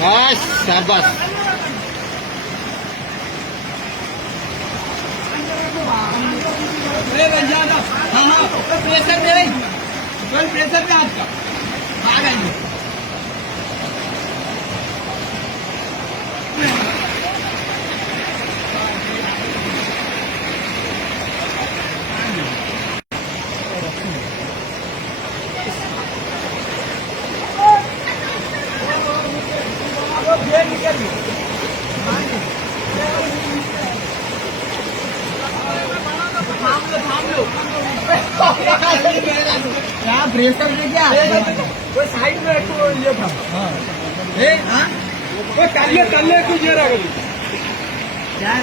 बस शाबाश। हाँ हाँ प्रेशर दे रही, कोई प्रेशर पे आपका आ गए। यहाँ प्रेशर से क्या वो साइड में एक ये था। हाँ वो कल कुछ ये रहा क्या है